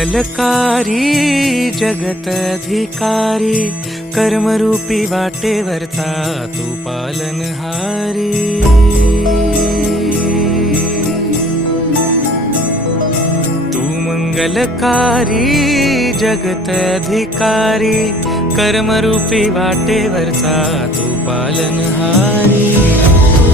मंगलकारी जगत अधिकारी, कर्मरूपी वाटेवरचा तू पालनहारी। तू मंगलकारी जगत अधिकारी, कर्मरूपी वाटेवरचा तू पालनहारी। तू